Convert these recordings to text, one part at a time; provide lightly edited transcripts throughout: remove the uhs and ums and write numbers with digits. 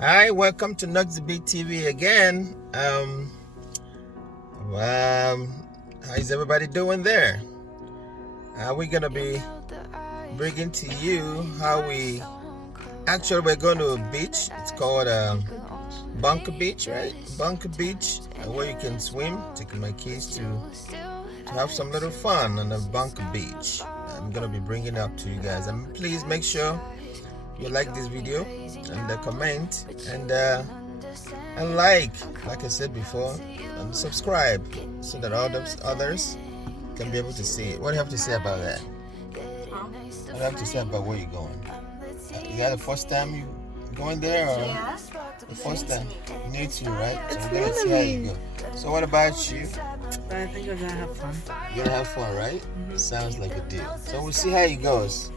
Hi, welcome to NoxyB TV again. How is everybody doing there? We're gonna be bringing to you how we're going to a beach. It's called Bunker Beach, right? Bunker Beach, where you can swim. Taking my kids to have some little fun on the Bunker Beach. I'm gonna be bringing it up to you guys, and please make sure you like this video and comment and like I said before, and subscribe so that others can be able to see it. What do you have to say about that? What do you have to say about where you're going? Is that the first time you going there, or the first time? New to you, right? So we're gonna see how you go. So what about you? I think we're gonna have fun. You're gonna have fun, right? Sounds like a deal. So we'll see how it goes,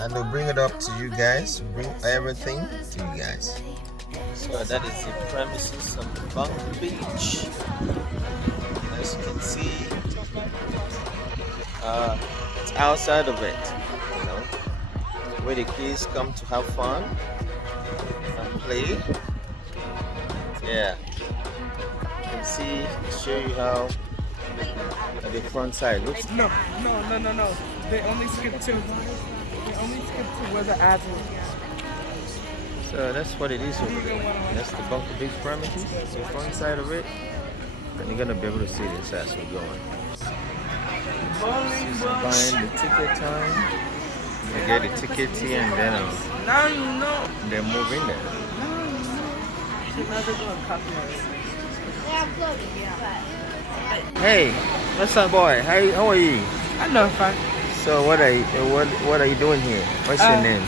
and we'll bring it up to you guys. Bring everything to you guys. So that is the premises of the Bunker Beach. As you can see, it's outside of it, you know, where the kids come to have fun and play. Yeah, you can see, show you how the front side looks. No. They only skip to where the ads are. So that's what it is over there. That's the Bunker Beach premises, the front side of it. And you're gonna be able to see this as we're going. Buying the ticket time. You get the ticket here, and then Now you know. they move in there. Hey, what's up, boy? How are you? I'm not fine. So what are you doing here? What's your name?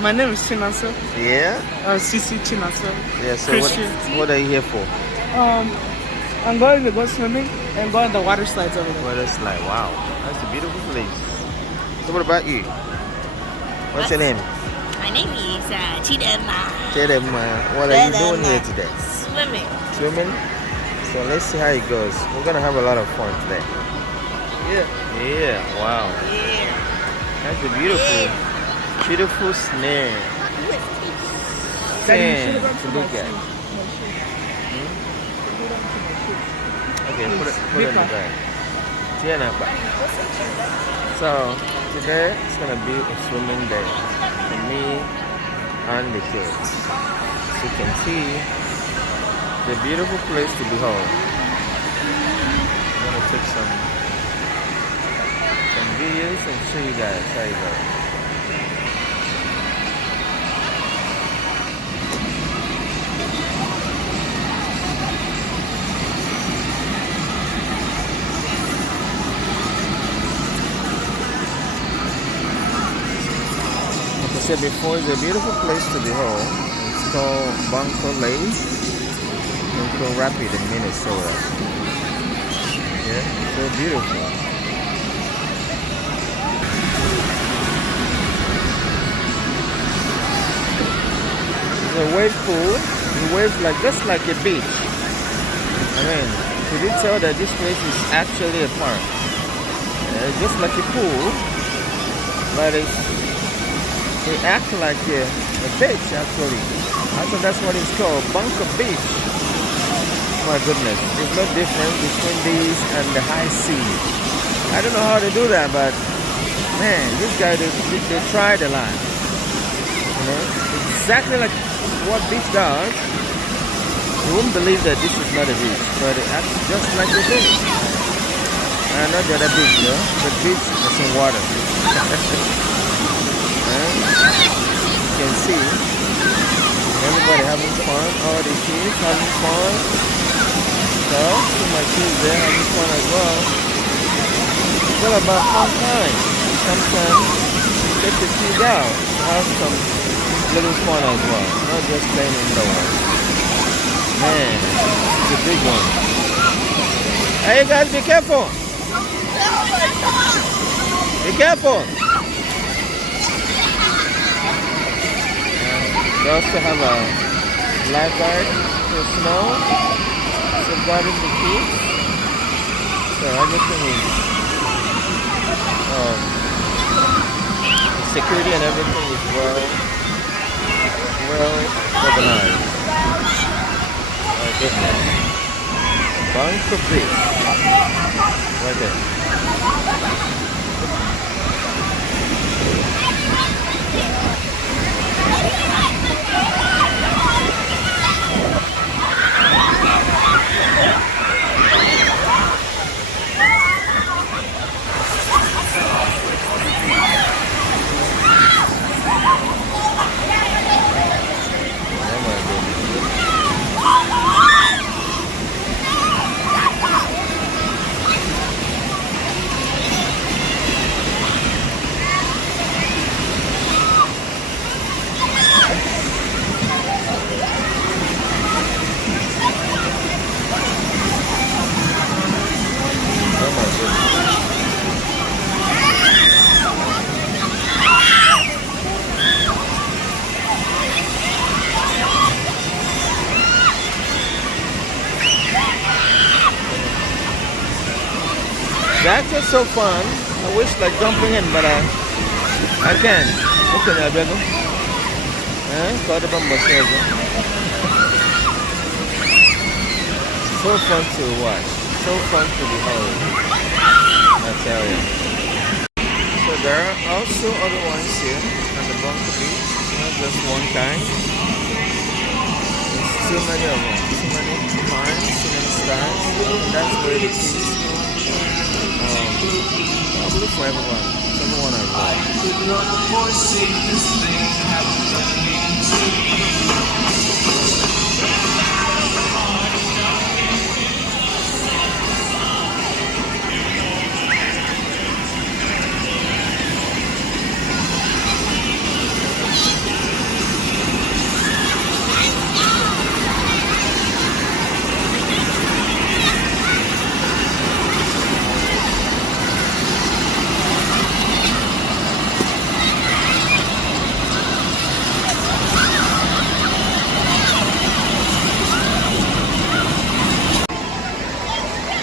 My name is Chinonso. Yeah. CC Chinonso. Yeah. So Christian. what are you here for? I'm going to go swimming and go on the water slides over there. Water slide. Wow, that's a beautiful place. So what about you? What's your name? My name is Chinonso. Chinonso. What are you doing here today? Swimming. Swimming. So let's see how it goes. We're gonna have a lot of fun today. Yeah. Yeah. Wow. Yeah. That's a beautiful snare. Sand to look at. Okay, put it in the bag. So today it's gonna be a swimming day for me and the kids. As you can see, the beautiful place to behold. I'm gonna take some videos and show you guys how it goes. Like I said before, it's a beautiful place to behold. It's called Bunker Lake, Bunker Rapid in Minnesota. Yeah, so beautiful. It's a wave pool. The waves just like a beach. I mean, could you tell that this place is actually a park? It's just like a pool, but it acts like a beach actually. I think that's what it's called, Bunker Beach. My goodness, it's no different between these and the high sea. I don't know how to do that, but man, this guy they tried a lot. You know, exactly like what beach does. You wouldn't believe that this is not a beach, but it acts just like a beach. Not the other beach, you know? The beach is in water. You can see everybody having fun, all the kids having fun. So, see my kids there having fun as well. It's all about fun time. Sometimes take the kids out, have some little fun as well, not just playing indoors. Man, it's a big one. Hey, you guys, be careful. Be careful. They also have a lifeguard for snow, safeguarding the kids. So everything is the security and everything is well organized. goodness. Bunker Beach. Right there. That was so fun. I wish like jumping in, but I can't. Okay, now, brother. Caught up on my schedule. So fun to watch. So fun to behold. I tell you. So there are also other ones here on the Bunker Beach. Not just one kind. There's too many of them. Too many kinds, too many styles. And that's where the kids probably for everyone. Everyone I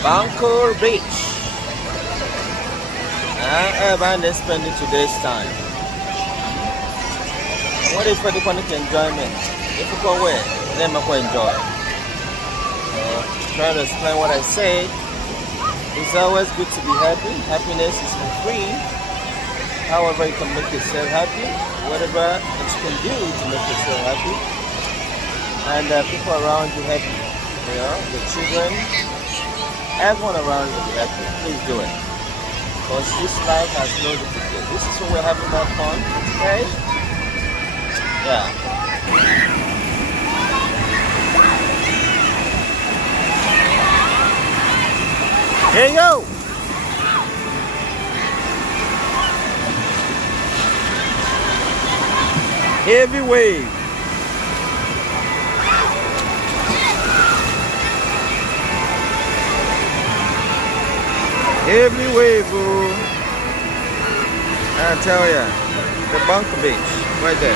Bunker Beach. Everyone is spending today's time. What if you want to enjoyment? If you go away, then you can enjoy. Try to explain what I say. It's always good to be happy. Happiness is for free. However, you can make yourself happy. Whatever that you can do to make yourself happy. And people around you happy. You know, the children. Everyone around you be happy. Please do it. Because this life has no duplicate. This is when we're having more fun. Okay? Yeah. Here you go. Heavy wave. Heavy wave, oh. I tell ya, the Bunker Beach, right there.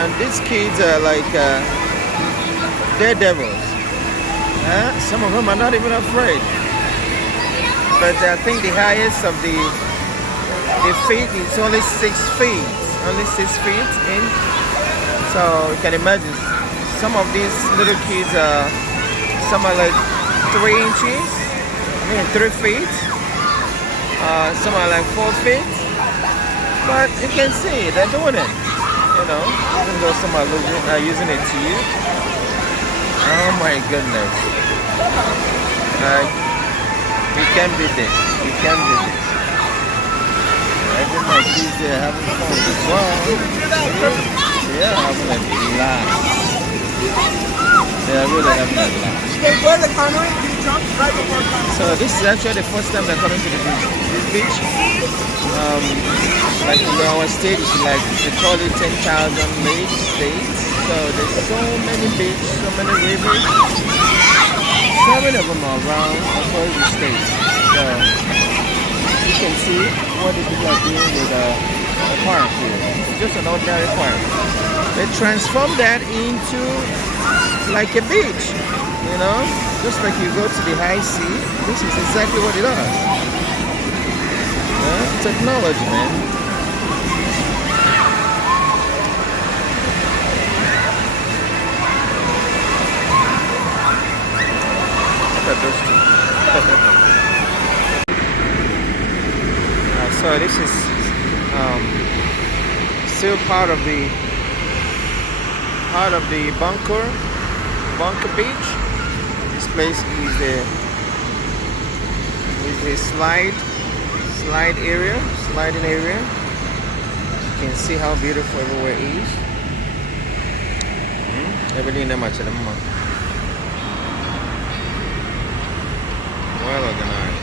And these kids are like daredevils. Some of them are not even afraid. But I think the highest of the feet is only 6 feet. Only 6 feet in. So you can imagine some of these little kids are, some are like 3 inches, 3 feet, some are like 4 feet, but you can see they're doing it, you know, even though some are using it to you. Oh my goodness, you can't beat it, you can't beat it. Everyone like these, they're having fun as well. They're having a blast. They're really having a blast. So this is actually the first time they're coming to this beach. Like in our state, it's like they call it 10,000 lake states. So there's so many beaches, so many rivers. So many of them are around across the state. So you can see what the people are doing with a park here. It's just an ordinary park. They transform that into like a beach, you know, just like you go to the high sea. This is exactly what it does. Technology, man. still part of the bunker beach. This place is a sliding area. You can see how beautiful everywhere is. Everything that much well organized.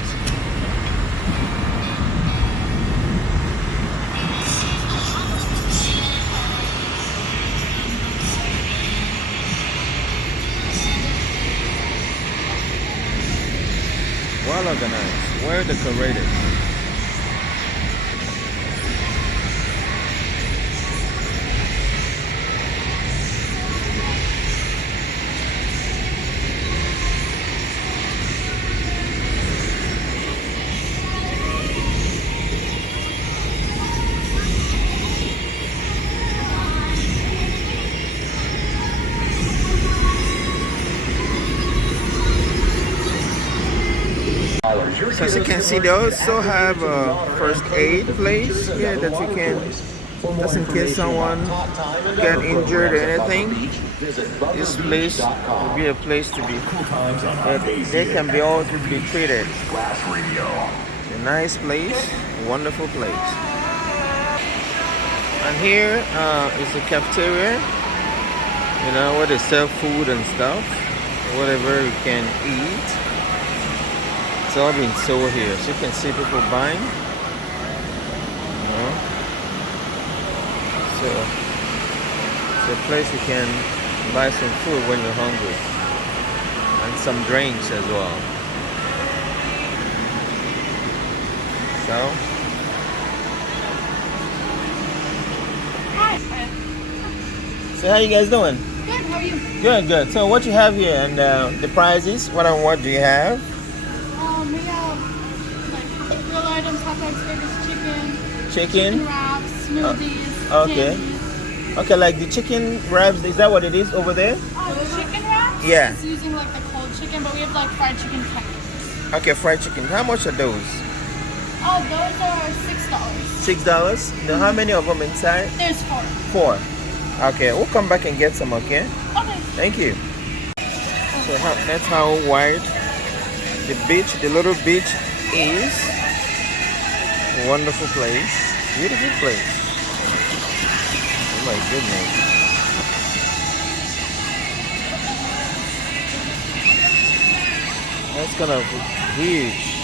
Well organized, well decorated. So as you can see, they also have a first aid place here that you can, just in case someone get injured or anything. This place will be a place to be, they can be all to be treated. It's a nice place, a wonderful place. And here is the cafeteria, you know, where they sell food and stuff, whatever you can eat. It's all being sold here, so you can see people buying. You know? So it's a place you can buy some food when you're hungry, and some drinks as well. So how you guys doing? Good, how are you? Good. So what you have here and the prices? What do you have? We have like grill items, hot dogs, burgers, Chicken. wraps, smoothies, Okay. candies. Okay, like the chicken wraps. Is that what it is over there? Chicken wraps? Yeah. It's using like the cold chicken, but we have like fried chicken tenders. Okay, fried chicken. How much are those? Oh, those are $6. $6. Now, how many of them inside? There's 4. 4. Okay, we'll come back and get some. Okay. Okay. Thank you. So that's how wide the little beach is. A wonderful place, beautiful place. Oh my goodness. That's kind of huge.